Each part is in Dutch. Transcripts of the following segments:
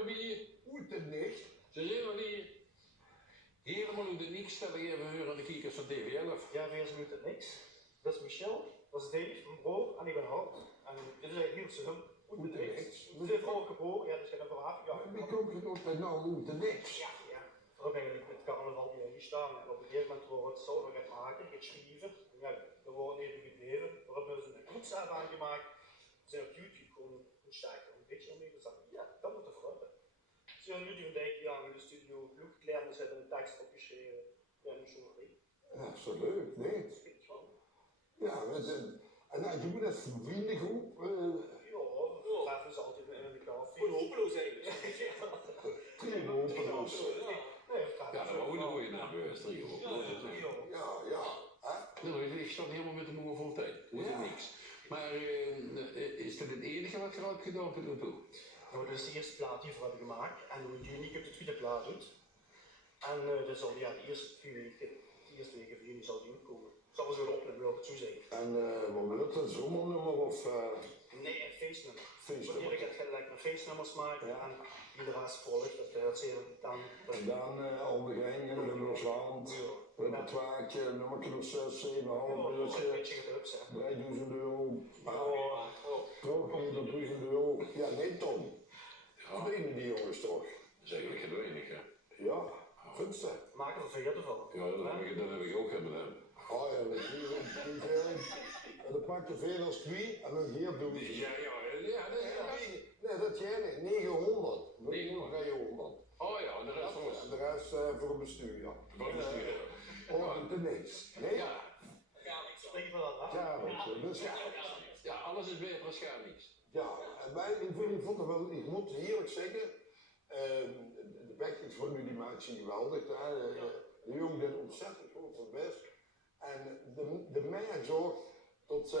hebben we hier? Uit het niks. Ze zijn wel hier. Helemaal uit het niks stellen even aan de kiekers van TV11. Ja, weer uit het niks. Dat is Michel, dat is Dave, mijn broer, en ik ben Hout. En dit is eigenlijk heel slim. Uit het niks. We zijn vrolijk geboren, ja, dus ik heb er vanaf. Ja, Wie komt het op met nou uit het niks? ja. Vooral ben ik met het carnaval niet ingestaan. En op een gegeven moment worden we het zo gaan maken, het schrijven. Ja, we worden even gebleven. We hebben dus een koetsaap aangemaakt. We zijn op YouTube gewoon een stijl een beetje mee gezegd. Ja, dat moet er veranderen. Ze hebben nu die een dijk aan in de studio luchtkleren, ze hebben een tekst opgeschreven. Ja, nu zo mee. Ja, zo leuk, nee? Ja, en je moet dat voor vriendengroep. Ja, we treffen ze altijd in de koffie. Gewoon hopeloos eigenlijk. Trio hopeloos. Ja, dat was ook een goede naam, Trio. Ja. Nou, ik stond helemaal met de moe vol tijd. Dat is niks. Maar is dat het enige wat je had gedaan op het boek? Nou, dat is de eerste plaat die we hebben gemaakt. En hoe Unique op de tweede plaat doet. En dat zal ja, de eerste 4 weken, de eerste weken van juni zal die inkomen. Zal we zo opnemen, wil ik het zo zeggen. En wat wil het, een zomernummer of? Nee, een feestnummer. Feestnummer. Ik ga lekker feestnummers maken en iedereen volgt. Dat ze dan. En dan Albegijn en Losland, repertoire, nummer 6, 7,5 Een uurtje, beetje gedrukt, hè. 3000 euro, toch 100.000 euro. Ja, nee Tom, verdwenen die jongens toch? Dat is eigenlijk geen weinig, hè? Ja, vind ze. Maken er veel van. Ja, dat heb ik ook hebben. Oh ja, dat is die veel. En dan pak je veel als 2 en dan hier doen we. Ja, Nee, dat jij niet, 900. 900. 900. Oh ja, de rest was. De rest voor het bestuur, ja. Wat is die? Oh, de niks. Nee? Ja, Spreek je van dat af? Ja, dus ja, alles is beter dan schaar niks. ja, en wij, ik vond het wel, ik moet eerlijk zeggen, de backings van nu die maakt ze geweldig. De jongen deed ontzettend goed van best. En de merk zorgt dat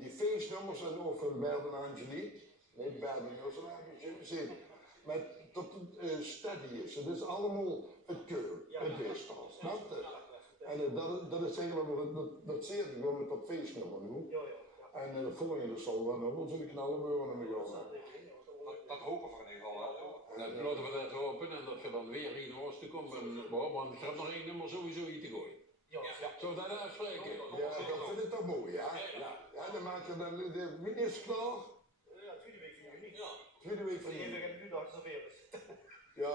die feestnummers zijn ook van Bert en Angelique. Nee, Bert en Angelique, maar dat het steady is. Het is allemaal het keur, het weerstand. Snap je? En dat is eigenlijk dat zeer gewoon met dat feestnummer nu. En de volgende zal wel nog wel zo'n knallenbeuren in de gang. Dat hopen we in ieder geval. Dan laten we dat hopen en dat je dan weer in Oosten komt. Want ik heb nog één nummer sowieso hier te gooien. Zullen we dat afspreken? Ja, ik vind het toch mooi, ja? Ja, dan maak je dan de minister klaar. Ja, tweede week van juni. Tweede week van De juni. hele week nu dat is alweer. Ja.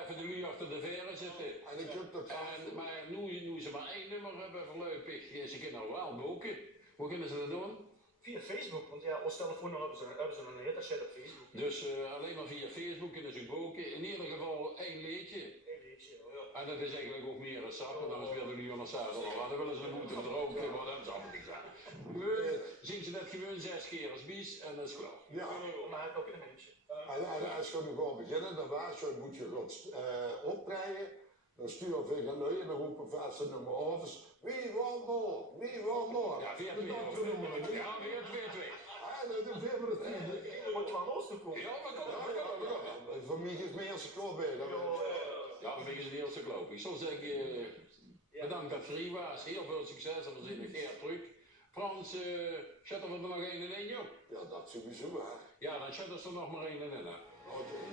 Even de lui achter de veren zitten. En ik heb dat Maar nu ze maar één nummer hebben voorlopig, ze kunnen nog wel boeken. Hoe kunnen ze dat doen? Via Facebook, want ja, ons telefoonnummer hebben ze een hele chat op Facebook. Dus alleen maar via Facebook kunnen ze boeken. In ieder geval één liedje. En dat is eigenlijk ook meer een sap, en dan is weer de nieuwe zaterdag. Dan willen ze moeten verdroken worden, dat zou ik zeggen. Zien ze dat gewoon 6 keer als bies en dat is klaar. Ja. Maar hij heeft ook een mensje. En als je nu gewoon beginnen, dan moet je goed opkrijgen. Dan stuur je veel gelui en dan roepen vaste nummer af. Wie wil more? Wie wil more? Ja, 4-2. Ja, 4-2. En dan doen we het tegen. Moet je maar los te komen. Ja, maar kom. Voor mij is mijn eerste klop bij. Ja, voor mij is het heel stuk lopen. Ik zou zeggen, bedankt dat je hier was. Heel veel succes en we zien een keer terug. Frans, zetten we er nog één in, joh? Ja, dat sowieso, hè. Ja, dan zetten ze er nog maar één in. Oké.